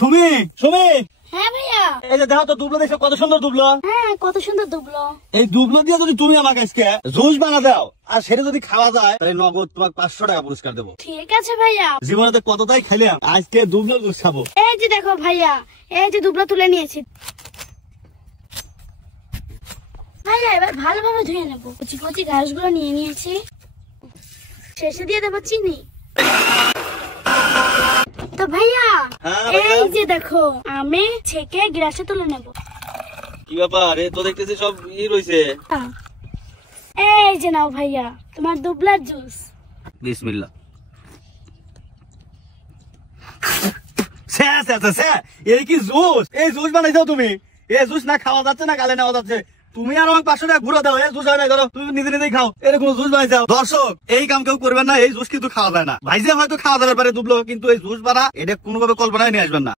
সুমি সুমি, হ্যাঁ ভাইয়া। এই যে দেখো তো দুবলো, দেখো কত সুন্দর দুবলো। হ্যাঁ, কত সুন্দর দুবলো। এই দুবলো দিয়ে যদি তুমি আমাকে আজকে জুস বানা দাও আর সেটা যদি খাওয়া যায় তাহলে নগদ তোমাকে 500 টাকা পুরস্কার দেবো। ঠিক আছে ভাইয়া। জীবনে তো কতটাই খাইলাম, আজকে দুবলো জুস খাবো। এই যে দেখো ভাইয়া, এই যে দুবলো তুলে নিয়েছি ভাইয়া। এবার ভালোভাবে ধুয়ে নেবো। কচি কচি ঘাসগুলো নিয়ে নিয়েছি, শেষে দিয়ে দেবো চিনি। তো ভাইয়া, হ্যাঁ ভাইয়া। এই যে দেখো আমি ছেঁকে গ্লাসে তুলে নেবো। কি ব্যাপার, এ তো দেখতেছি সব রয়েছে। এই যে নাও ভাইয়া তোমার দুবলার জুস। বিসমিল্লাহ। এই কি জুস? এই জুস বানাইছো তুমি? এই জুস না খাওয়া যাচ্ছে না গালে নেওয়া যাচ্ছে। তুমি আর আমাকে 500 টাকা ঘুরে দাও। এই জুস হয় না, ধরো তুমি নিজে নিজেই খাও। এরকম জুস বানাইছো। দর্শক, এই কাম কেউ করবেন না। এই জুস কিন্তু খাওয়া যায় না। ভাইজে হয়তো খাওয়া যাবে পারে দুবলো, কিন্তু এই জুস বানা এটা কোনোভাবে কল্পনায় নিয়ে আসবেন না।